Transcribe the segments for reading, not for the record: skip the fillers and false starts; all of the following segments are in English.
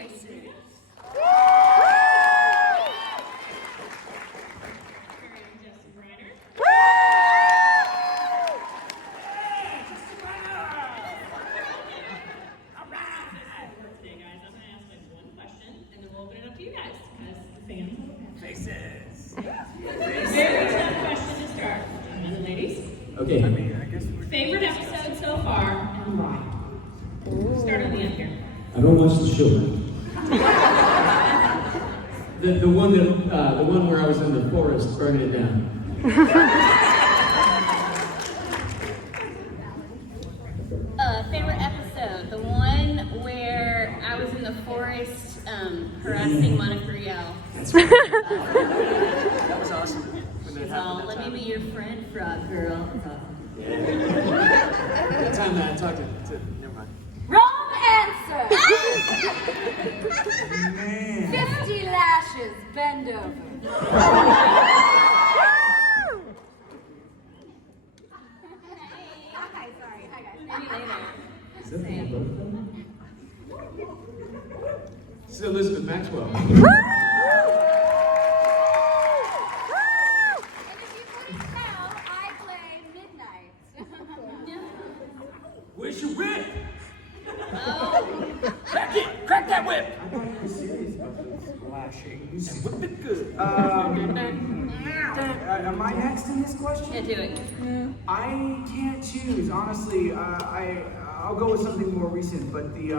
Briner. Today, guys, I'm going to ask like one question, and then we'll open it up to you guys, because the fans will have Faces. very tough question to start. Gentlemen and ladies. Okay. I guess Favorite episode so far, and why? Start on the end here. I don't watch the show. the one where I was in the forest burning it down. Favorite episode, the one where I was in the forest harassing Monica Riel. That's right. that was awesome. When that She's happened all, that let me time. be your friend, frog girl. That time that I talked to never mind. Wrong answer! 50 lashes, bend over. Hi, sorry. Hi, guys. Maybe later. Is that the both of them? This is Elizabeth Maxwell. And if you couldn't tell, I play Midnight. Where's your whip? Oh, Crack it! Crack that whip! I thought you were serious about those lashings. And whip it good. Am I next in this question? yeah, do it. I can't choose, honestly. I'll go with something more recent, but the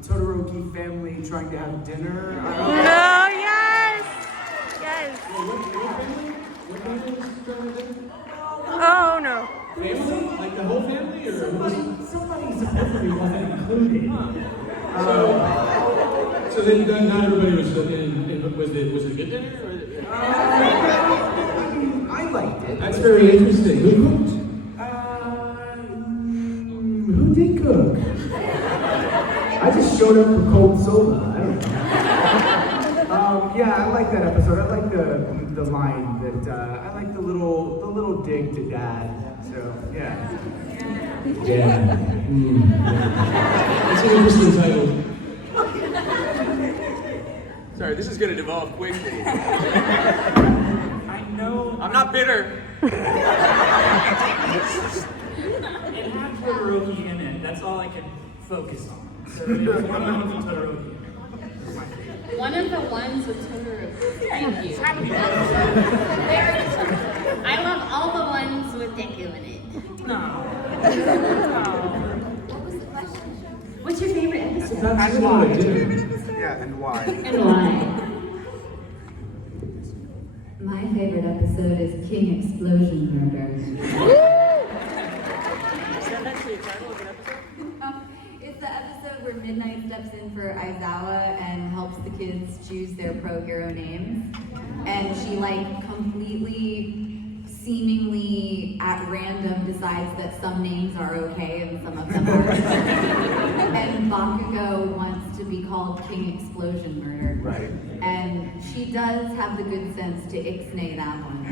Todoroki family trying to have dinner. Oh, yes! Yes. What family? What family was trying to do? Oh, no. Family? Like the whole family? Or Somebody supposedly wasn't included. So then not everybody was in, was it a good dinner? I liked it. That's very interesting. Who cooked? Who did cook? I just showed up for cold soda. I don't know. Yeah, I like that episode. I like the line that I like the little dig to Dad. So yeah. Yeah. That's an interesting title. Sorry, this is gonna devolve quickly. I know I'm not bitter. it had Todoroki in it. That's all I could focus on. So it's one of the Todoroki. One of the ones with Todoroki. Thank you. I love all the ones with Deku in it. No. What was the question? What's your favorite episode? That's what I did. Yeah, and why? And why? My favorite episode is King Explosion Murder. Is that actually a title of an episode? It's the episode where Midnight steps in for Aizawa and helps the kids choose their pro-hero names. And she completely, seemingly at random decides that some names are okay and some of them aren't. And Bakugo wants to be called King Explosion Murder. Right. And she does have the good sense to ixnay that one.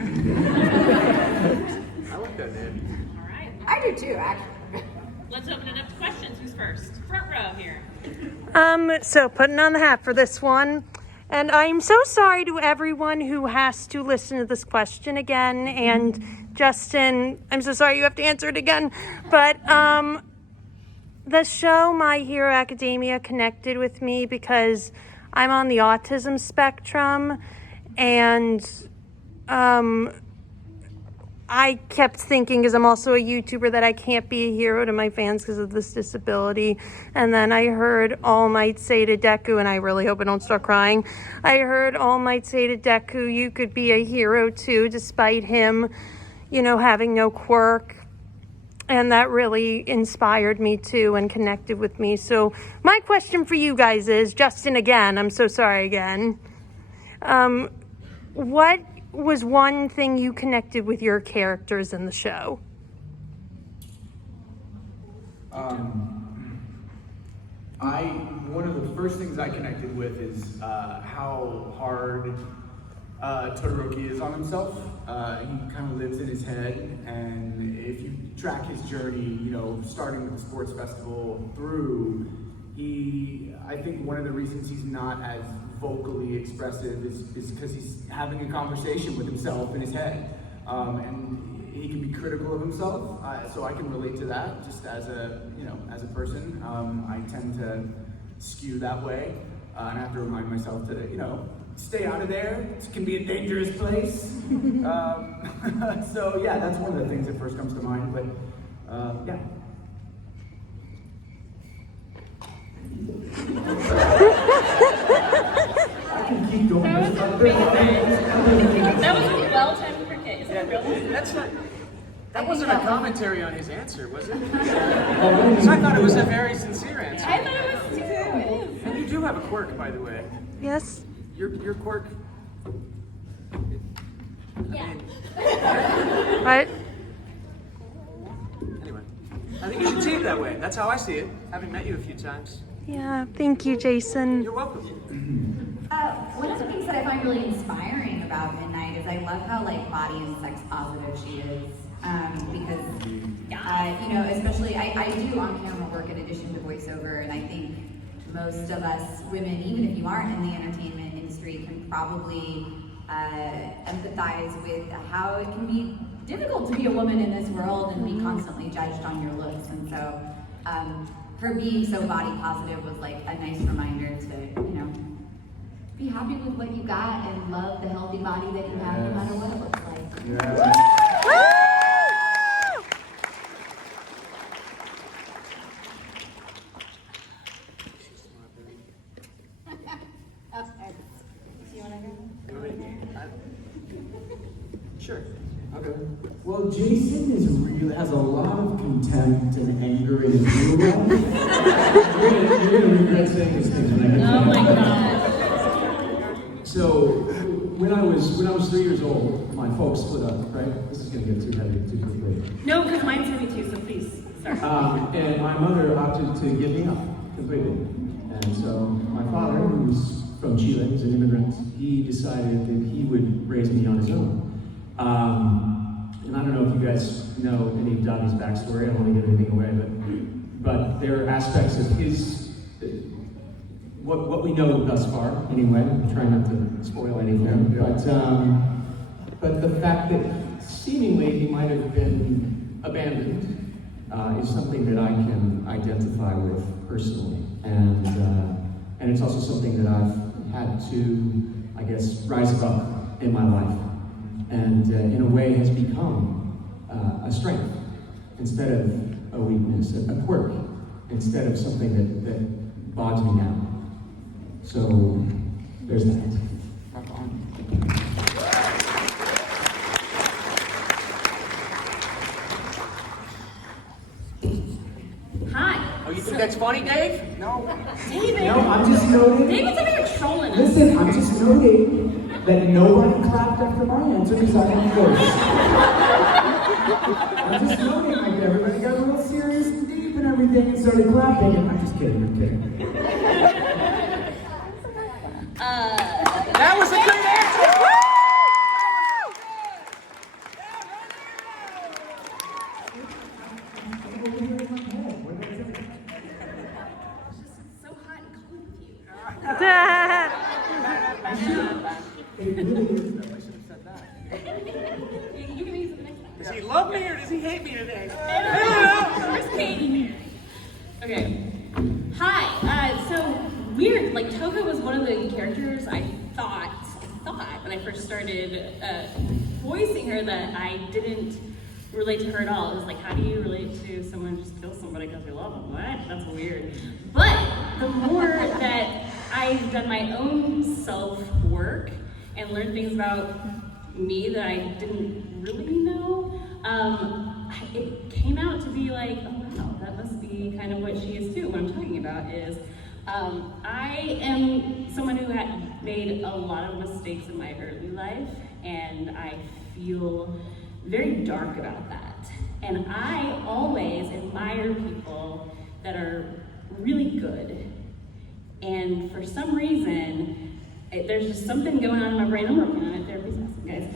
I like that name. All right. I do too, actually. Let's open it up to questions. Who's first? Front row here. So putting on the hat for this one. And I'm so sorry to everyone who has to listen to this question again. And Justin, I'm so sorry you have to answer it again. But the show My Hero Academia connected with me because I'm on the autism spectrum. And I kept thinking, because I'm also a YouTuber, that I can't be a hero to my fans because of this disability. And then I heard All Might say to Deku, and I really hope I don't start crying. I heard All Might say to Deku, you could be a hero too, despite him, having no quirk. And that really inspired me too and connected with me. So my question for you guys is, Justin again, I'm so sorry again. What was one thing you connected with your characters in the show? One of the first things I connected with is how hard Todoroki is on himself. He kind of lives in his head, and if you track his journey, starting with the sports festival through I think one of the reasons he's not as vocally expressive is because he's having a conversation with himself in his head. And he can be critical of himself, so I can relate to that just as a person. I tend to skew that way, and I have to remind myself to, stay out of there. It can be a dangerous place. So yeah, that's one of the things that first comes to mind, but yeah. I can keep going. That was a well-timed cricket. Is that real? That's not. That wasn't a commentary on his answer, was it? Because I thought it was a very sincere answer. I thought it was too. It is. And you do have a quirk, by the way. Yes. Your quirk. Yeah. What? Anyway, I think you should see it that way. That's how I see it. Having met you a few times. Yeah. Thank you, Jason. You're welcome. One of the things that I find really inspiring about Midnight is I love how body and sex positive she is. Because, especially I do on-camera work in addition to voiceover, and I think most of us women, even if you aren't in the entertainment industry, can probably empathize with how it can be difficult to be a woman in this world and be constantly judged on your looks. And so, her being so body positive was a nice reminder to, be happy with what you got and love the healthy body that you have, no matter what it looks like. Yeah. Sure. Okay. Well, Jason has a lot of contempt and anger in his real life. You're gonna regret saying these things when I get to Oh my that. God. So when I was 3 years old, my folks split up. Right? This is gonna get too heavy too quickly. No, because mine's heavy too, so please. Sorry. And my mother opted to give me up completely. And so my father, who's from Chile, he's an immigrant, he decided that he would raise me on his own. And I don't know if you guys know any of Dobby's backstory. I don't want to give anything away, but there are aspects of his, what we know thus far, anyway. I'm trying not to spoil anything, but the fact that seemingly he might have been abandoned is something that I can identify with personally, and it's also something that I've had to, I guess, rise above in my life. And in a way has become a strength instead of a weakness, a quirk, instead of something that bogs me down. So there's that. Rock on. Hi. Oh, you think that's funny, Dave? No. David. No, I'm just noting. David's over here trolling us. Listen, I'm just noting that nobody clapped after my answer because I went first. I'm just noting, everybody got real serious and deep and everything and started clapping. And I'm just kidding, I'm kidding. That was a good answer. Woo! So hot and cold with you. It really is. I should have said that. You can use it next time. Does he love me or does he hate me today? Where's Katie here? Okay. Hi. So weird. Toga was one of the characters I thought when I first started voicing her that I didn't relate to her at all. It was like, how do you relate to someone who just kills somebody because you love them? What? That's weird. But the more that I've done my own self-work and learned things about me that I didn't really know, it came out to be like, oh wow, that must be kind of what she is too. What I'm talking about is, I am someone who had made a lot of mistakes in my early life, and I feel very dark about that. And I always admire people that are really good. And for some reason, there's just something going on in my brain. I'm working on it. Therapy's awesome, guys.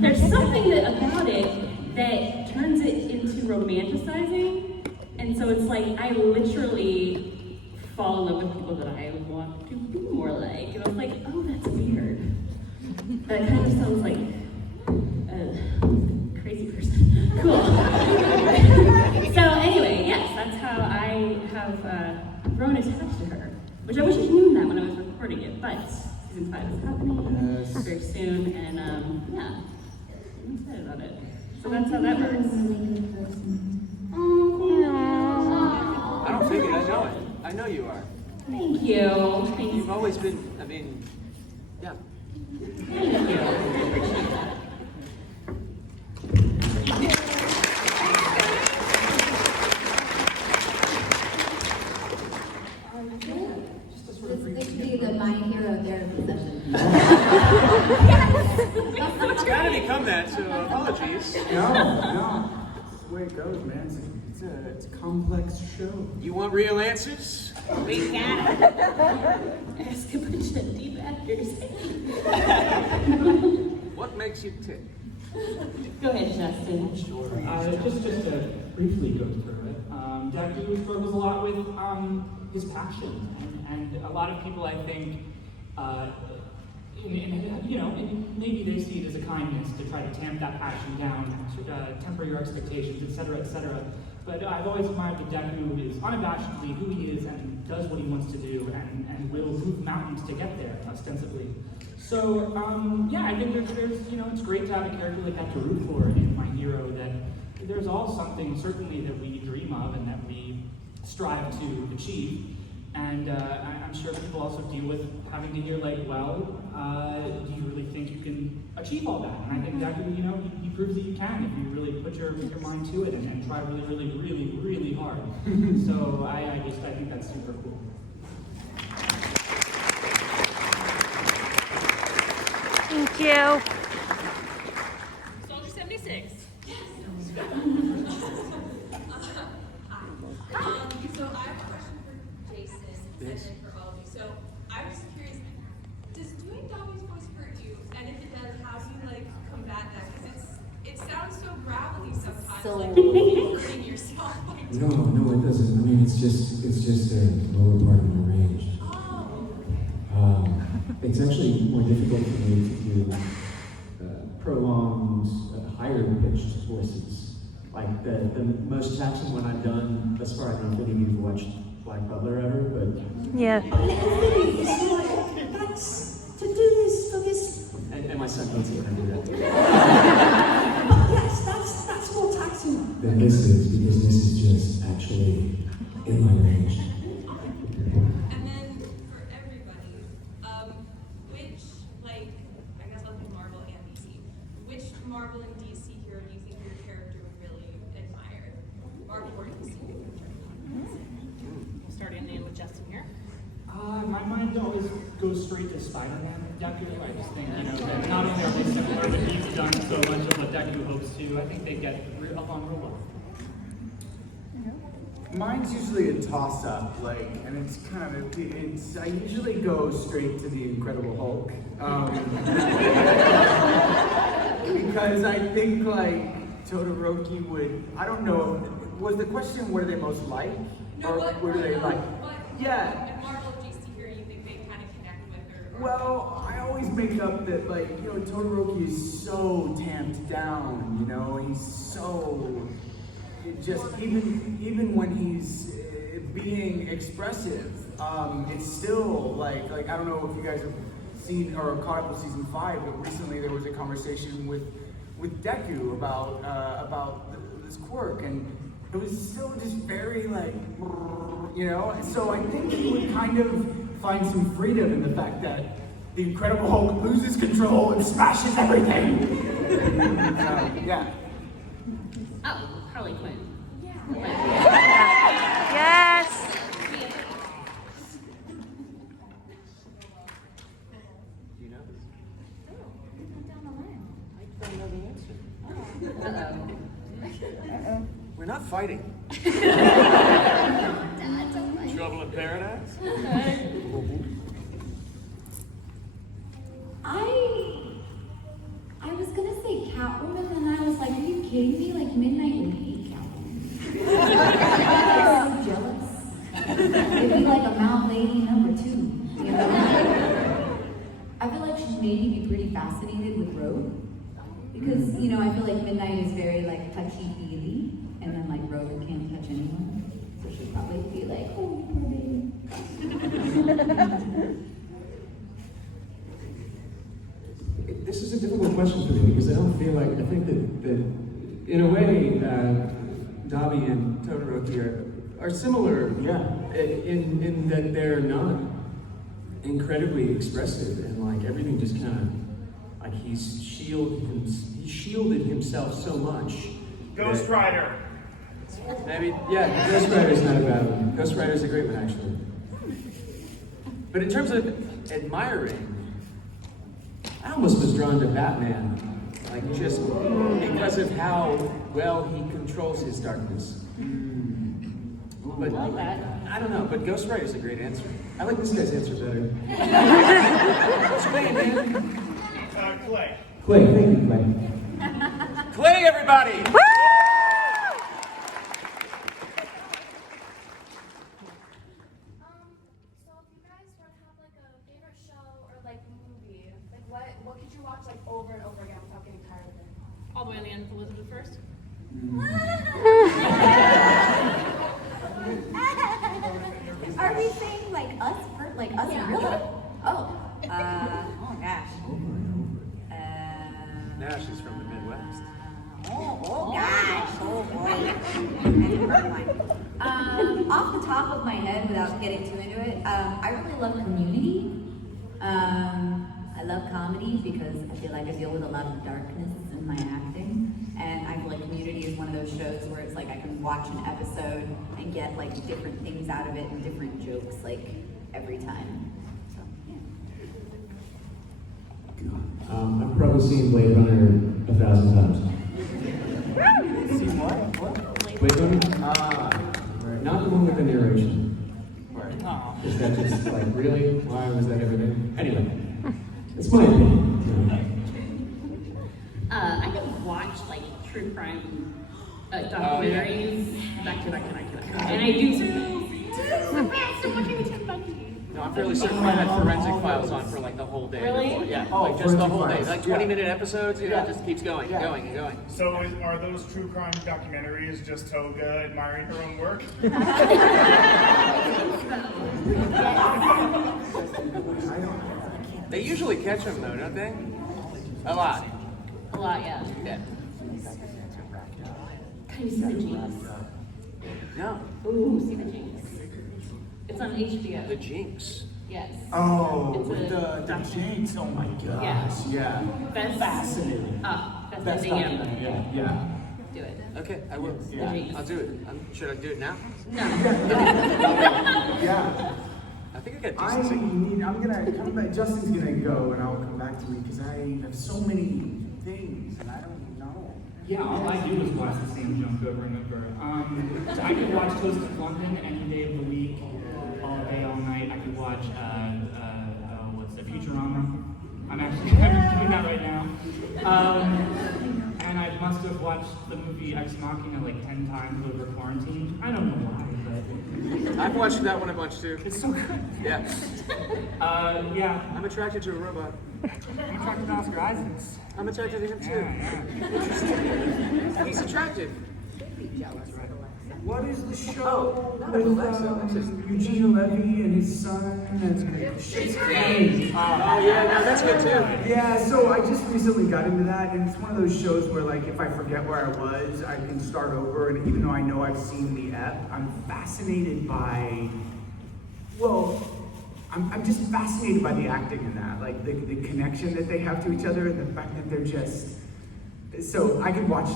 There's something about it that turns it into romanticizing. And so it's like I literally fall in love with people that I want to be more like. And I was like, oh, that's weird. That kind of sounds like a crazy person. Cool. So anyway, yes, that's how I have grown attached to her. Which I wish I knew that when I was recording it, but season 5 is happening very soon, and yeah, I'm excited about it. So that's how that works. I don't think it. I know it. I know you are. Thank you. Thank you. You've always been. I mean, yeah. Thank you. I appreciate that. This should be the My Hero therapy session. It's got to become that. So apologies. No. It's the way it goes, man. It's a complex show. You want real answers? We got it. Ask a bunch of deep actors. What makes you tick? Go ahead, Justin. Sure. Just to briefly go through it, Deku struggles a lot with his passion, and a lot of people, I think, maybe they see it as a kindness to try to tamp that passion down, temper your expectations, etc., etc. But I've always admired that Deku is unabashedly who he is and does what he wants to do, and will move mountains to get there, ostensibly. So, yeah, I think there's it's great to have a character like that to root for in My Hero, that there's all something, certainly, that we dream of and that we strive to achieve. And I'm sure people also deal with having to hear, like, well, do you really think you can achieve all that? And I think Deku, he proves that you can if you really put your mind to it and try really, really, really, really hard. So I think that's super cool. Thank you. Soldier 76. So I have a question for Jason and then for all of you. So I was curious, does doing Dobby's voice hurt you? And if it does, how do you combat that? Because it sounds so gravelly sometimes, So- like you're hurting yourself. No, it doesn't. I mean, it's just a lower part of my range. Oh. It's actually more difficult for me to do prolonged, higher pitched voices. Like the most taxing one I've done thus far. I don't know if any of you've watched Black Butler ever, but Yeah. That's to do this for this. and my son hates it when I do that. Yes, that's more taxing. Then this is because this is just actually in my range. And then for everybody, which, I guess I'll do Marvel and DC. Which Marvel and DC hero do you think your character would really admire? Marvel or DC? We'll start in with Justin here. My mind always goes straight to Spider-Man and Deku. I just think, that not only are they similar, but he's done so much of what Deku hopes to. I think they get along real well. Mine's usually a toss-up, and it's I usually go straight to the Incredible Hulk. Because I think, Todoroki would, I don't know, was the question what are they most like? No, Or what what do they like? Yeah. And Marvel and DC hero you think they kind of connect with? Or Well, I always make up that, Todoroki is so tamped down, he's so, even when he's being expressive, it's still, I don't know if you guys have seen or caught up with season 5, but recently there was a conversation with Deku about this quirk, and it was still just very, so I think he would kind of find some freedom in the fact that the Incredible Hulk loses control and smashes everything. Yeah. Oh, Harley Quinn. Yes. You know this? Down the line. I don't know the answer. We're not fighting. Trouble in paradise? I was gonna say Catwoman, and I was like, are you kidding me? Midnight would hate Catwoman. I'm so jealous. It'd be like a mouse fascinated with Rogue. Because, you know, I feel like Midnight is very, like, touchy-feely, and then, like, Rogue can't touch anyone. So she'd probably be like, oh, poor baby. This is a difficult question for me because I don't feel like, I think that in a way, Dabi and Todoroki are similar, in that they're not incredibly expressive and like everything just kind of, like he shielded himself so much. Ghost Rider. Maybe, yeah, Ghost Rider's not a bad one. Ghost Rider's a great one, actually. But in terms of admiring, I almost was drawn to Batman, like just because of how well he controls his darkness. But I like that. I don't know, but Ghost Rider's a great answer. I like this guy's answer better. What's your name, man? Clay. Clay, thank you, Clay. Clay, everybody! So if you guys were to have like a favorite show or like movie, like what could you watch like over and over again without getting tired of it? All the way on the end of Elizabeth first. Are we saying like us in real life? Oh my gosh. Now she's from the Midwest. Oh gosh, oh boy. Off the top of my head, without getting too into it, I really love Community. I love comedy because I feel like I deal with a lot of darkness in my acting. And I feel like Community is one of those shows where it's like I can watch an episode and get like different things out of it and different jokes like every time. So, yeah. I've probably seen Blade Runner 1,000 times. See what? Blade Runner? Right. Not the one with the narration. Right. Is that just like, really? Why was that ever there? Anyway, it's my opinion. I could watch like true crime documentaries back to back. And I do too. No, I'm fairly certain I had Forensic Files on for like the whole day. Really? Yeah, Oh, like just the whole day. Forensic Like Files, 20-minute episodes, you know, Yeah. it just keeps going and going and going. So are those true crime documentaries just Toga admiring her own work? They usually catch them though, don't they? A lot. A lot, yeah. Yeah. Can you see the Jinx? No. Ooh, see the Jinx. It's on HBO. The Jinx. Yes. Oh, It's with a the Jinx. Oh my gosh. Yeah. Yeah. Best. Fascinating. Best Best ending ever. documentary. Yeah. Do it. Okay, I will. Yeah. I'll do it. Should I do it now? No. Yeah. I think I got I'm gonna come back. Justin's gonna go, and I'll come back to me because I have so many things, and I don't know. Yeah, all I do is watch the same junk over and over. I could watch Toast of London any day of the week, all day, all night. I could watch, what's the Futurama? I'm doing that right now. And I must have watched the movie Ex Machina like 10 times over quarantine. I don't know why, but... I've watched that one a bunch too. It's so good. Yeah. Yeah. I'm attracted to a robot. I'm attracted to Oscar Isaacs. I'm attracted to him too. Yeah. He's attractive. What is the show with Eugene Levy and his son? It's great. Oh yeah, no, that's good too. Yeah, so I just recently got into that, and it's one of those shows where, like, if I forget where I was, I can start over, and even though I know I've seen the ep, I'm fascinated by, well, I'm just fascinated by the acting in that, like the connection that they have to each other, and the fact that they're just. So I could watch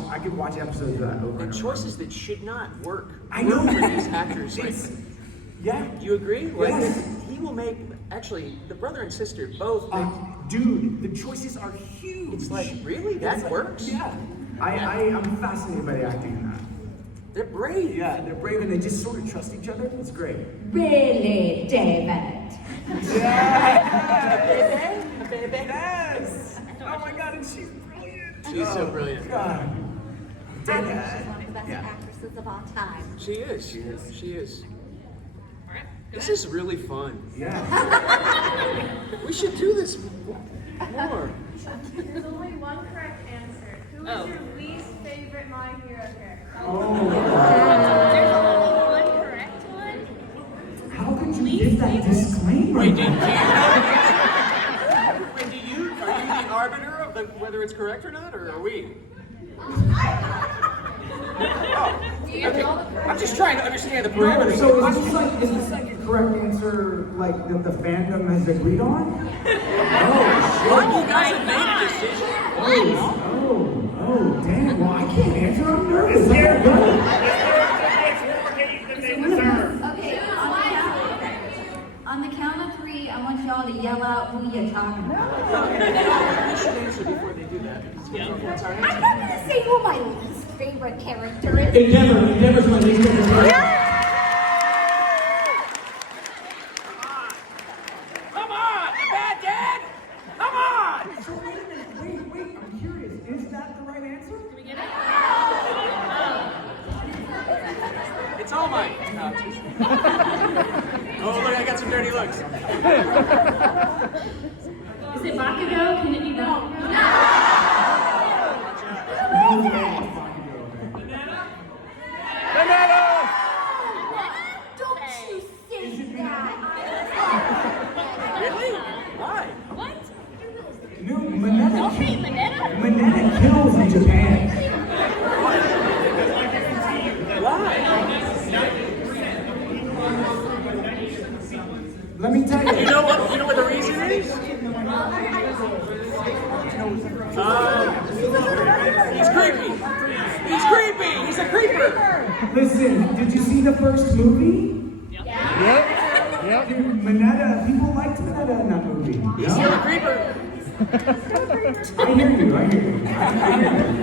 episodes of that over And choices that should not work. I know. For these actors. Like, yeah. do you agree? Like, Yes. he will make. Actually, the brother and sister both make. Dude, the choices are huge. It's like, really? That works? Yeah. I'm fascinated by the acting in that. They're brave. Yeah, they're brave and they just sort of trust each other. It's great. Really, David? Yeah, baby. Yes. Oh my God, and she's brilliant. She's so brilliant. God. I think she's one of the best actresses of all time. She is. She is. This is really fun. Yeah. We should do this more. There's only one correct answer. Who is your least favorite My Hero character? There's only one correct one? How could you give that disclaimer? Wait, are you the arbiter of whether it's correct or not, or are we? Okay. I'm just trying to understand the parameters. So is this like a correct answer, like that the fandom has agreed on? What? You guys have made a decision? Oh, damn. Well, I can't answer. I'm nervous. I gotta go. Okay, on the count of three, I want y'all to yell out who you're talking about. You should answer before they do that. What's our I'm answer? not gonna say who my least favorite character is. Endeavor's my least favorite character. Come on! The bad dad! Come on! So wait a minute. Wait. I'm curious. Is that the right answer? Can we get it? It's all mine. No, just... Oh, look, I got some dirty looks. Is it Bakugo? Can it be that? Don't you say that. Really? Why? What? No, Okay, Mineta? Mineta kills in Japan. Why? Let me tell you. You know what the reason is? He's creepy. He's creepy. He's a creeper. Listen, did you see the first movie? Yep. Dude, Mineta, people liked Mineta in that movie. He's still a creeper. I hear you.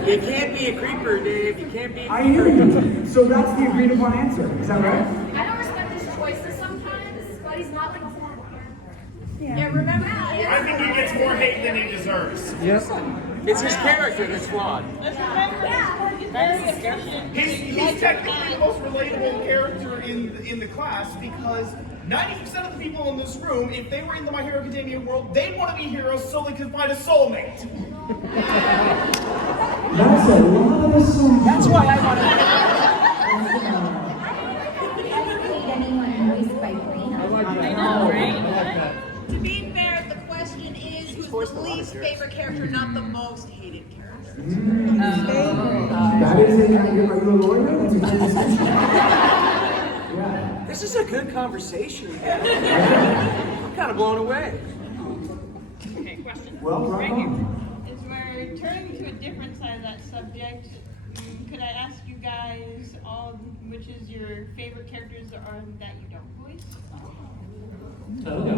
You can't be a creeper, Dave. You can't be a creeper. I hear you. So that's the agreed upon answer. Is that right? I don't respect his choices sometimes, but he's not like a fool. Yeah, remember I think he gets more hate than he deserves. It's his character that's flawed. He's technically the most relatable character in the class because 90% of the people in this room, if they were in the My Hero Academia world, they'd want to be heroes so they could find a soulmate. That's a lot of assumptions. That's why I want to. I don't hate anyone voiced by Briner. I know, right? To be fair, the question is who's the least favorite character, not the most hated character. That is it. Are you a lawyer? That's a good discussion. Yeah. This is a good conversation. I'm kind of blown away. Okay, question. Well, right on. As we're turning to a different side of that subject, could I ask you guys all which is your favorite characters that you don't voice? Toga.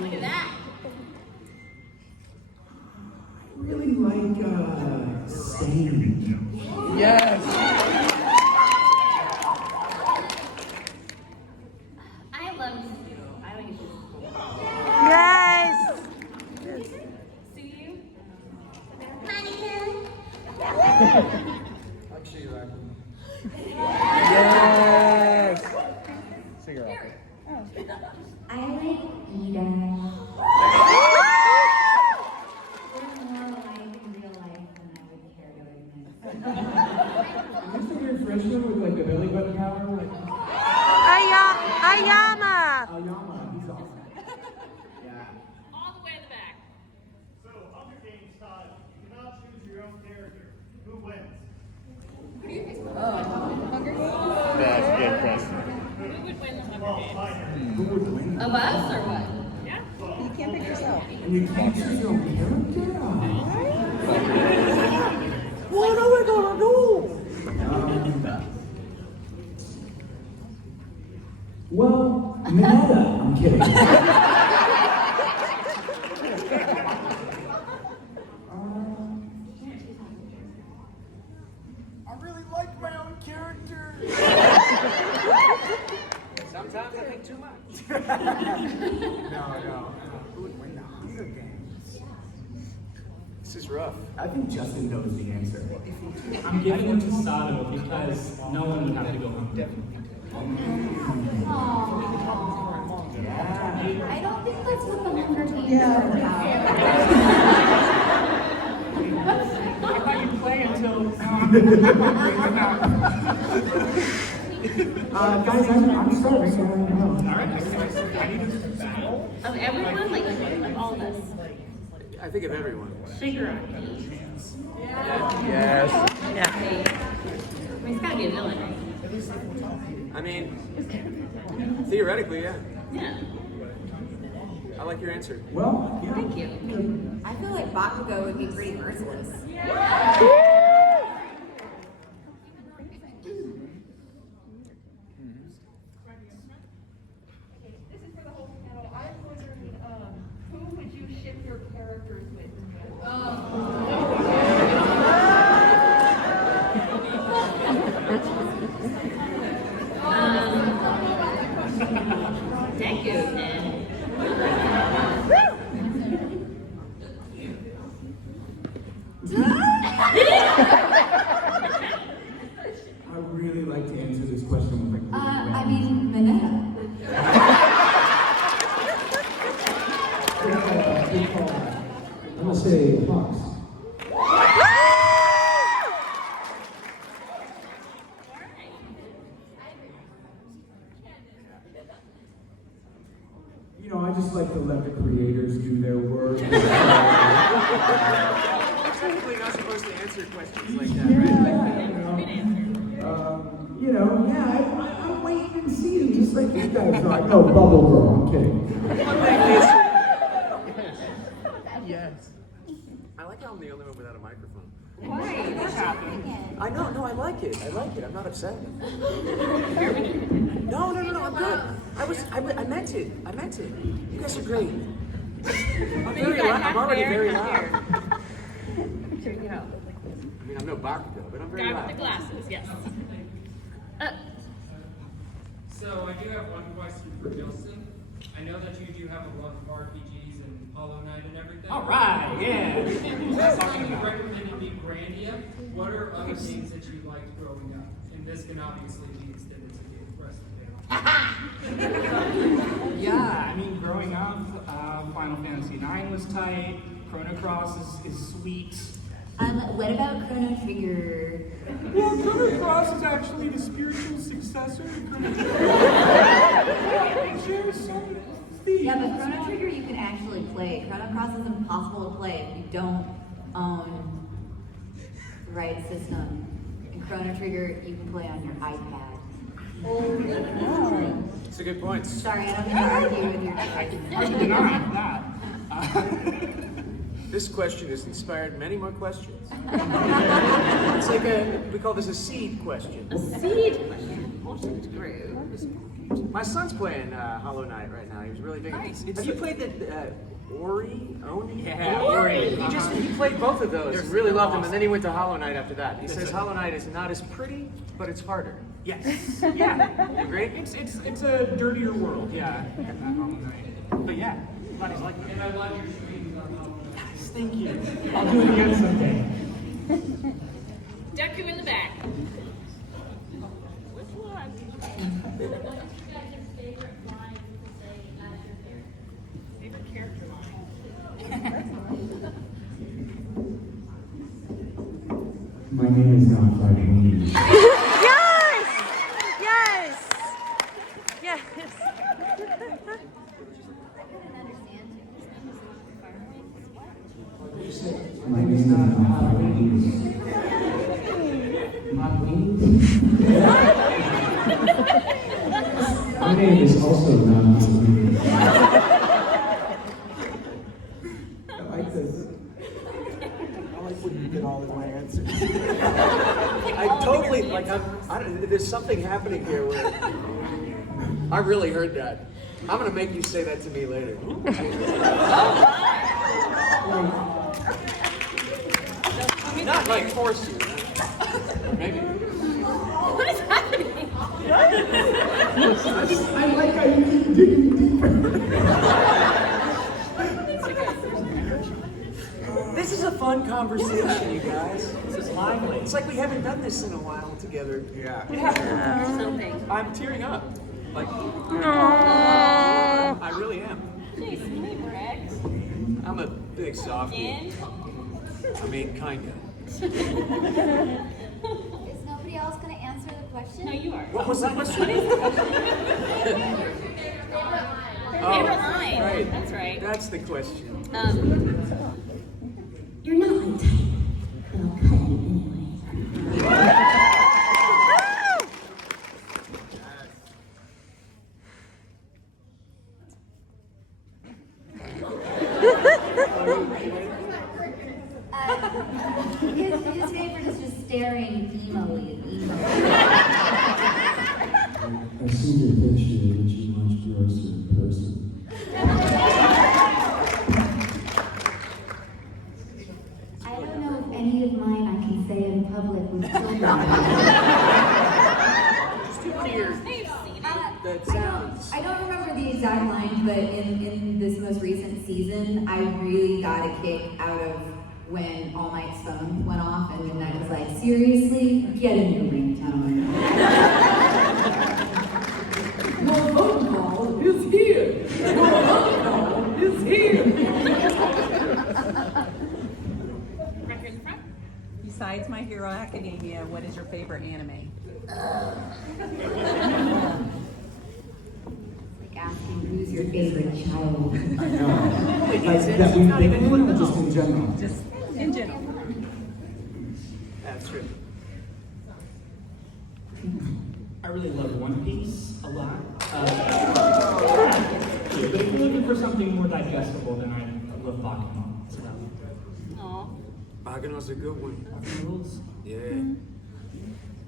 Look at that. I really like Stain. Yes. I love Sue. I think it's just cool. Yes. Sue? I'll show you that. Yes. Cigarette. I like Ida. We're more alike in real life than I would care to admit. Is this the weird Frenchman with like the belly button power? Like Ayama. Ayama, he's awesome. Yeah. All the way in the back. So, Hunger Games style, you cannot choose your own character. Who wins? That's a good question. Who would win the Hunger Games? Who would win? Of us or what? Yeah. You can't pick yourself. And you can't choose your own character? What are we gonna do? Well, Mineta. I'm kidding. I really like my own character. Sometimes I think too much. No. Who would win the Hunger Games? This is rough. I think Justin knows the answer. I'm giving it to Sato because no one would have to go home. I don't think that's what the Hunger Yeah. I thought you'd play until. Guys, I'm starving. Alright, I need to battle. Of everyone, like of all of us. I think of everyone. Figure. Yes. Yeah. It's gotta be a villain. I mean, theoretically, yeah. Yeah. I like your answer. Well, yeah. Thank you. I feel like Bakugo would be pretty merciless. This is for the whole panel. I'm wondering, who would you ship your characters with? Deku, man. I would really like to answer this question with like. I mean, Mineta. Good call. I'm gonna say Fox. You know, I just like to let the creators do their work. You're technically not supposed to answer questions like that, right? You know, yeah, I'm waiting and seeing, just like you guys are. No, Bubble Girl, I'm kidding. Yes. I like how I'm the only one without a microphone. Why? What's happening? I know, no, I like it. I'm not upset. No, I'm good. I meant it. You guys are great. I'm already very loud. Here we go. I mean, I'm no Bakugo, but I'm very Guy loud. with the glasses, yes. So I do have one question for Gilson. I know that you do have a love of RPGs and Hollow Knight and everything. All right, yeah. Since you recommended me Grandia, what are other things that you liked growing up? And this can obviously be extended to the rest of the panel. Yeah, I mean, growing up, Final Fantasy IX was tight. Chrono Cross is sweet. What about Chrono Trigger? Yeah, Chrono Cross is actually the spiritual successor to Chrono Trigger. They share some themes. Yeah, but Chrono Trigger you can actually play. Chrono Cross is impossible to play if you don't own the right system. And Chrono Trigger you can play on your iPad. It's a good point. Sorry, I don't mean to argue with your choice. I can deny that. This question has inspired many more questions. It's like we call this a seed question. A seed question. Bullshit grew. My son's playing Hollow Knight right now. He was really big. Nice. Have you played the Oni? Yeah. Ori. He played both of those. He really loved them, and then he went to Hollow Knight after that. He says Hollow Knight is not as pretty, but it's harder. Yes. Yeah. You agree? It's a dirtier world, yeah. Hollow Knight. But yeah, glad he's like that. And I love your streams on Hollow Knight. Thank you. I'll do it again someday. Deku in the back. Which one? Favorite character line. My name is not Friday. Yes! Yes! Yes! My name is not Friday. My name is also not I like this. I like when you get all in my answers. I totally, there's something happening here where I really heard that. I'm gonna make you say that to me later. Not like force you. Maybe. What is happening? I like how you keep digging deeper. This is a fun conversation, you guys. This is lively. It's like we haven't done this in a while together. Yeah. Something. I'm tearing up. Like, Aww. I really am. Jeez, Liebrecht. big softie. And I mean, kinda. Is nobody else going to answer the question? no, you are. What was the question? What is the question? Oh, Favorite line. right. That's right. That's the question. You're not untitled, but I'll cut you anyway. His favorite is just staring emo-y at emo. I've seen your picture, but you much grosser in person. I don't know if any of mine I can say in public with children. Just do one of your that sounds. I don't remember the exact line, but in this most recent season, I really got a kick out of when All Might's phone went off and Midnight was like, seriously, get a new ringtone. Your phone call is here. Your phone call is here. Record in front. Besides My Hero Academia, what is your favorite anime? Like asking who's your favorite child. I know. Like that we've been in, or just in general? Just in general. That's true. I really love One Piece a lot. But if you're looking for something more digestible, then I love Bakuman. So, Aw. Bagano's a good one. rules. Yeah.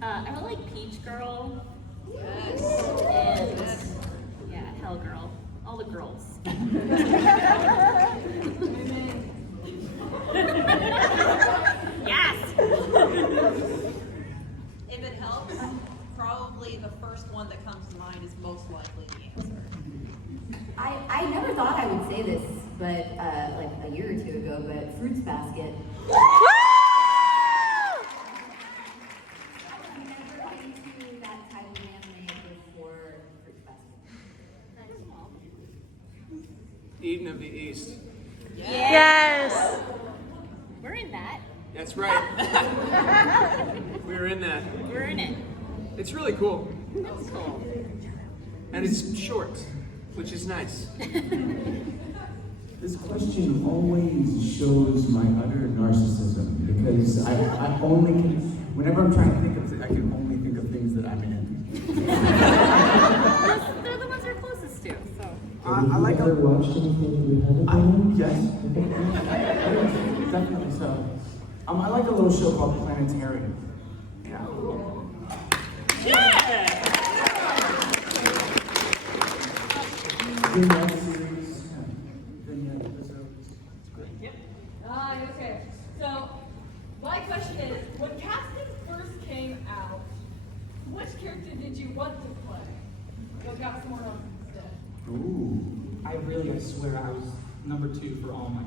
I really like Peach Girl. Yes. And yeah, Hell Girl. All the girls. Yes. If it helps, probably the first one that comes to mind is most likely the answer. I never thought I would say this, but like a year or two ago, but Fruits Basket. Eden of the East. Yes. We're in that. That's right. We're in that. We're in it. It's really cool. That's cool. And it's short, which is nice. This question always shows my utter narcissism because I only can, whenever I'm trying to think of, I can only think of things that I'm in. They're the ones we're closest to, so. I like Have you ever watched anything we haven't? Yes. Definitely so. I like a little show called Planetarium. Yeah. Vignette series, vignette episodes. It's great. Yep. Okay. So, my question is, when casting first came out, which character did you want to play? What got more on instead? Ooh. I swear I was number 2 for All My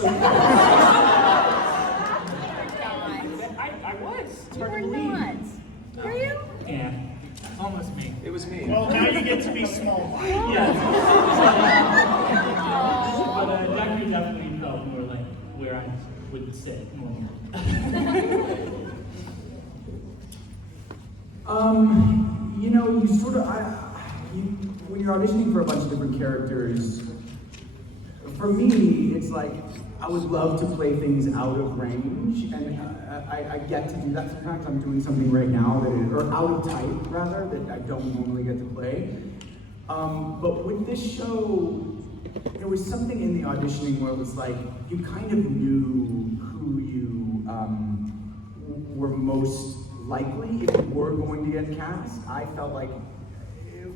Oh my God. I was. It's You hard were to believe. not. Were you? Yeah, almost me. It was me. Well, now you get to be small. Yes. But Deku definitely felt more like where I would sit normally. You know, you sort of, when you're auditioning for a bunch of different characters, for me, it's like, I would love to play things out of range, and I get to do that sometimes. I'm doing something right now that is, or out of type, rather, that I don't normally get to play. But with this show, there was something in the auditioning where it was like, you kind of knew who you were most likely if you were going to get cast. I felt like,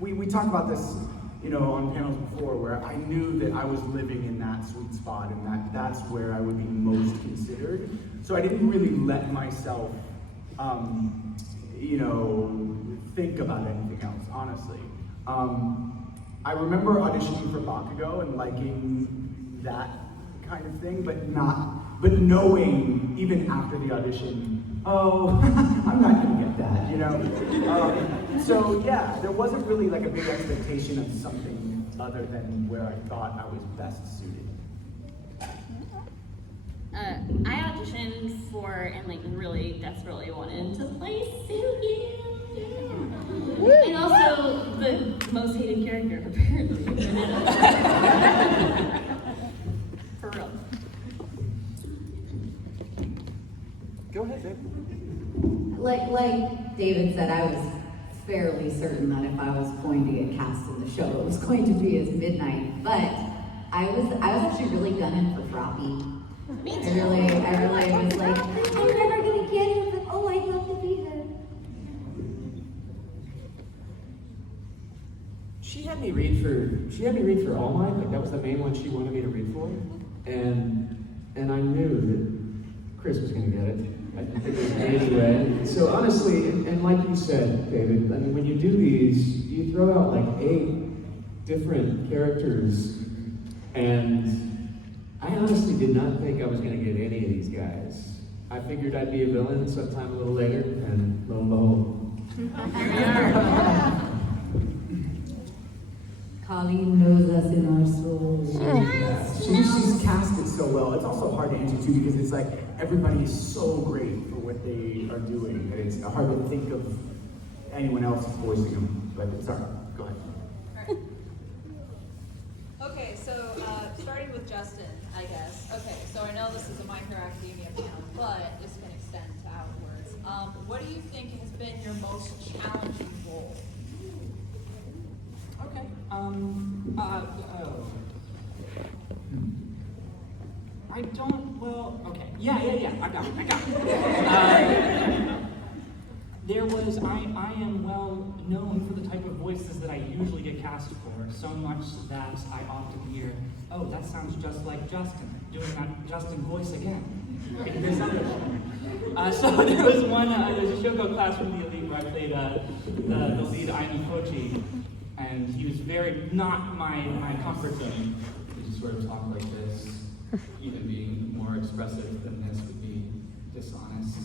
we talked about this, you know, on panels before, where I knew that I was living in that sweet spot and that's where I would be most considered. So I didn't really let myself, you know, think about anything else, honestly. I remember auditioning for Bakugo and liking that kind of thing, but knowing even after the audition, oh, I'm not gonna get that, you know? So yeah, there wasn't really like a big expectation of something other than where I thought I was best suited. I auditioned for and like really desperately wanted to play Suki. And also the most hated character, apparently. For real. Go ahead, Dave. Like David said, I was fairly certain that if I was going to get cast in the show, it was going to be as Midnight. But I was actually really gunning for Froppy. I really was like, I'm never gonna get him, but oh, I'd love to be her. She had me read for All Might, like that was the main one she wanted me to read for. And I knew that Chris was gonna get it. I think it was me anyway. So honestly, and like you said, David, I mean when you do these, you throw out like 8 different characters, and I honestly did not think I was gonna get any of these guys. I figured I'd be a villain sometime a little later, and lo and behold. Here we are. Colleen knows us in our souls. She's casted so well. It's also hard to answer too because it's like everybody is so great for what they are doing that it's hard to think of anyone else voicing them. But sorry, go ahead. Alright. Okay, so starting with Justin, I guess. Okay, so I know this is a My Hero Academia panel, but this can extend to outwards. What do you think has been your most challenging role? Okay. I don't, well, okay. Yeah, I got it. There was, I am well known for the type of voices that I usually get cast for, so much that I often hear, oh, that sounds just like Justin, doing that Justin voice again. In this other show. So there was one, there's a show called Class from the Elite where I played the lead, Aina Kochi, and he was very not my comfort zone. He just sort of talk like this. Even being more expressive than this would be dishonest.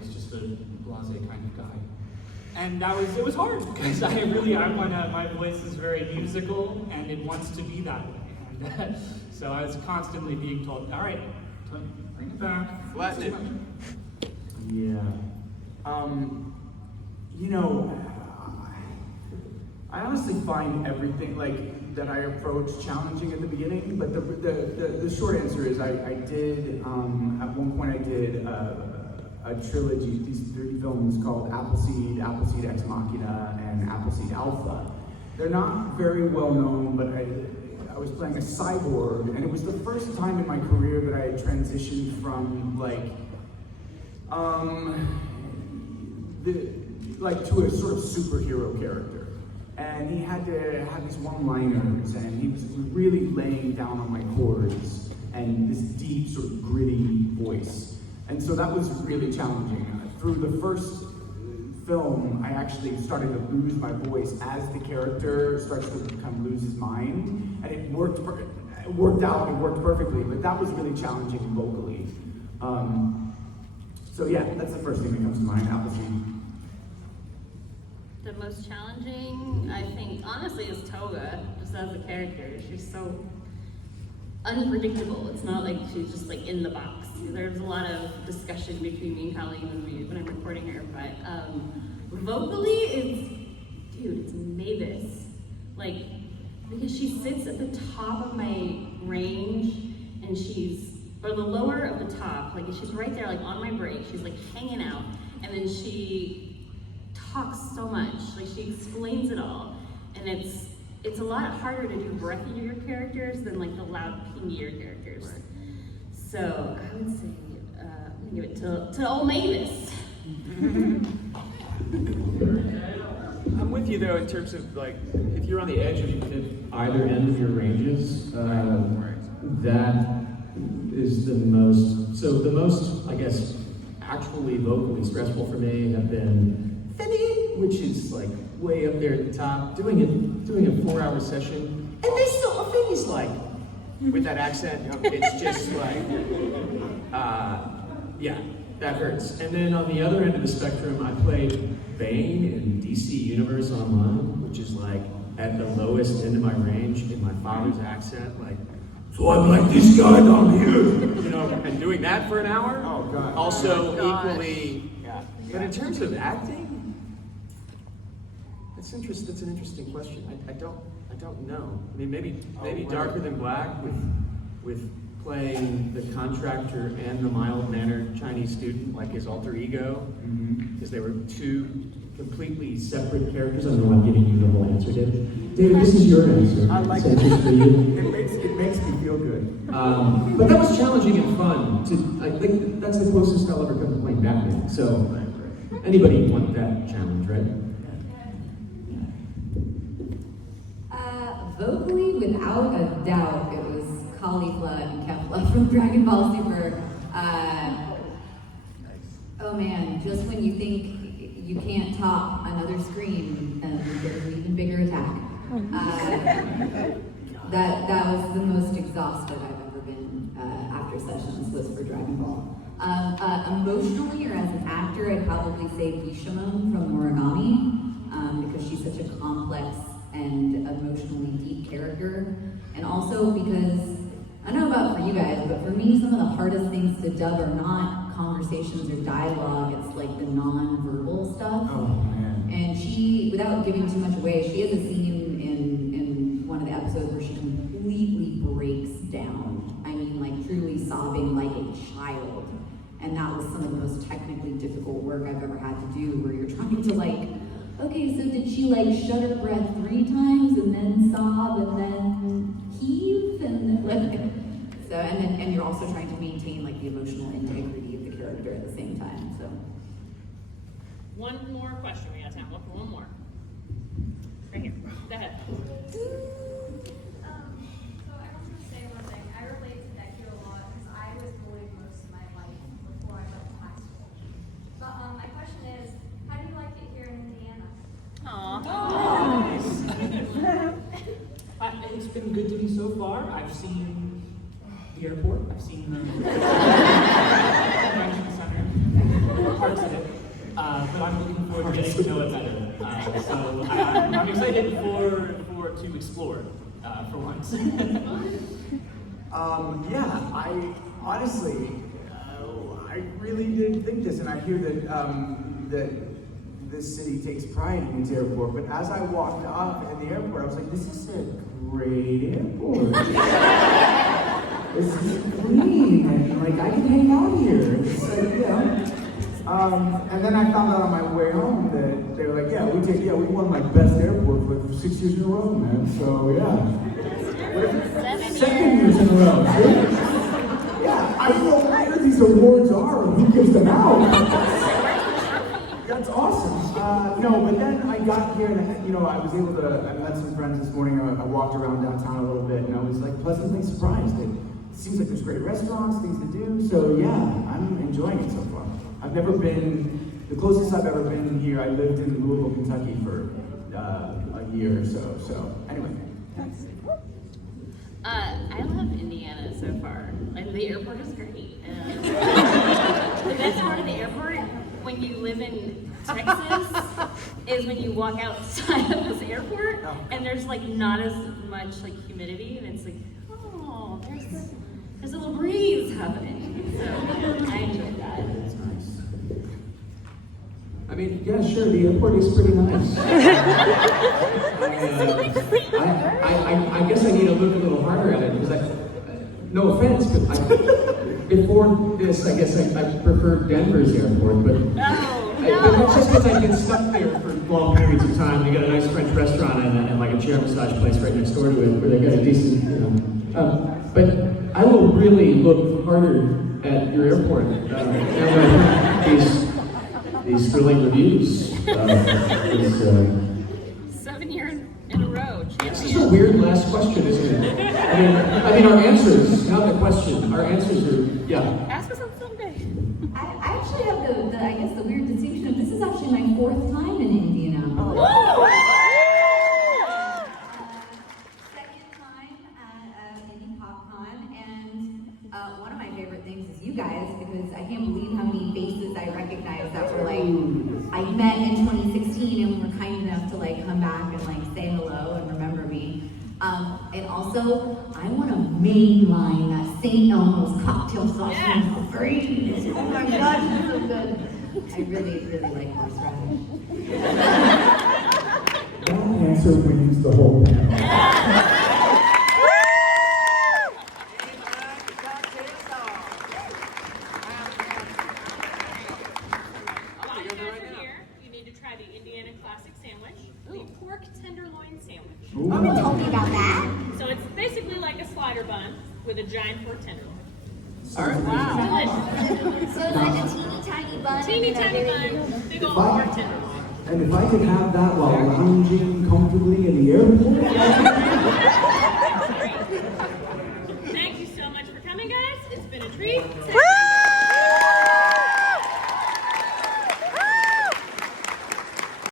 He's just a blasé kind of guy. And it was hard because my voice is very musical and it wants to be that way. And so I was constantly being told, all right, bring it back. Flatten it. Yeah. You know, I honestly find everything like that I approach challenging at the beginning, but the short answer is I did, at one point I did a trilogy, these 3 films called Appleseed, Appleseed Ex Machina, and Appleseed Alpha. They're not very well known, but I was playing a cyborg, and it was the first time in my career that I had transitioned from to a sort of superhero character. And he had to have these one-liners, and he was really laying down on my chords, and this deep, sort of gritty voice. And so that was really challenging. Through the first film, I actually started to lose my voice as the character starts to kind of lose his mind, and it worked out, it worked perfectly, but that was really challenging vocally. So yeah, that's the first thing that comes to mind, Appleseed. The most challenging, I think, honestly, is Toga, just as a character. She's so unpredictable. It's not like she's just like in the box. There's a lot of discussion between me and Colleen when I'm recording her, but vocally, it's Mavis. Like, because she sits at the top of my range, and or the lower of the top, like she's right there, like on my break. She's like hanging out, and then she talks so much, like she explains it all, and it's a lot harder to do breathier characters than like the loud, pingier characters. Right. So I would say, I'm gonna give it to old Mavis. I'm with you though in terms of like, if you're on the edge of either end of your ranges, that is the most. So the most, I guess, actually vocally stressful for me have been which is like way up there at the top, doing a 4-hour session, and they still, Finny's like, with that accent, it's just like, yeah, that hurts. And then on the other end of the spectrum, I played Bane in DC Universe Online, which is like at the lowest end of my range in my father's accent, like So I'm like this guy down here. You know, and doing that for an hour. Oh God. Also equally. Yeah. But in terms of acting, that's an interesting question. I don't know. I mean, maybe Darker Than Black with playing the contractor and the mild-mannered Chinese student, like his alter ego, because they were two completely separate characters. I don't know why I'm giving you the whole answer, David. David, this is your answer. I like This it. answer's for you. It makes me feel good. But that was challenging and fun. I think that's the closest I'll ever come to playing Batman. So anybody want that challenge, right? Vocally, without a doubt, it was Caulifla and Kefla from Dragon Ball Super. Oh man, just when you think you can't top another scream, there's an even bigger attack. That was the most exhausted I've ever been after sessions was for Dragon Ball. Emotionally, or as an actor, I'd probably say Bishamon from Origami, because she's such a complex and emotionally deep character. And also because, I don't know about for you guys, but for me, some of the hardest things to dub are not conversations or dialogue, it's like the non-verbal stuff. Oh man. And she, without giving too much away, she has a scene in one of the episodes where she completely breaks down. I mean, like truly sobbing like a child. And that was some of the most technically difficult work I've ever had to do, where you're trying to like, okay, so did she like shut her breath 3 times and then sob and then heave and like, so and you're also trying to maintain like the emotional integrity of the character at the same time. So One more question. We got time for one more. Right here. Go ahead. So I want to say one thing. I relate to Deku a lot because I was bullied most of my life before I went to high school. But my question is, how do you like it here in Indiana? It's been good to me so far. I've seen the airport. I've seen the convention center, parts of it. But I'm looking forward to getting to know it better. So I'm excited for to explore for once. Yeah, I honestly, I really didn't think this, and I hear that this city takes pride in its airport. But as I walked off at the airport, I was like, this is a great airport. This is clean, and like I can hang out here. It's like, you know. And then I found out on my way home that they were like, we won my best airport for 6 years in a row, man. So yeah. 7 years in a row. See? Yeah, I don't know where these awards are and who gives them out. That's awesome. No, but then I got here and I was able to, I met some friends this morning. I walked around downtown a little bit and I was like pleasantly surprised. It seems like there's great restaurants, things to do. So yeah, I'm enjoying it so far. I've never been, the closest I've ever been here, I lived in Louisville, Kentucky for a year or so. So anyway. I love Indiana so far. Like the airport is great. The best part of the airport when you live in Texas is when you walk outside of this airport and there's like not as much like humidity and it's like, oh, there's a little breeze happening. So I enjoyed that. That's nice. I mean, yeah, sure, the airport is pretty nice. I guess I need to look a little harder at it because no offense, but before this, I guess I preferred Denver's airport, but that's just because I've been stuck there for long periods of time. They got a nice French restaurant and like a chair massage place right next door to it, where they got a decent, but I will really look harder at your airport now that I heard these thrilling reviews. 7 years in a row. This is a weird last question, isn't it? I mean, our answers, not the question. Our answers are, yeah. Ask us on Sunday. I actually have I guess the weird distinction of this is actually my 4th time in Indiana. Second time at Indy Pop Con, and one of my favorite things is you guys, because I can't believe how many faces I recognize that were like, I met in 2016 and were kind enough to like come back and like say hello and remember me. And also also, I want to mainline that St. Elmo's cocktail sauce from Febreze. Oh my gosh, it's so good. I really, really like horseradish. That answer wins the whole panel. While you guys are here, you need to try the Indiana Classic Sandwich, the pork tenderloin sandwich. Mama told me about that. So it's basically like a slider bun with a giant pork tenderloin. All right. Wow. Delicious. So it's like a teeny tiny bun. Teeny and then a tiny big- bun, big old pork tenderloin. And if I could have that while lounging comfortably in the airport, Thank you so much for coming, guys. It's been a treat. Woo!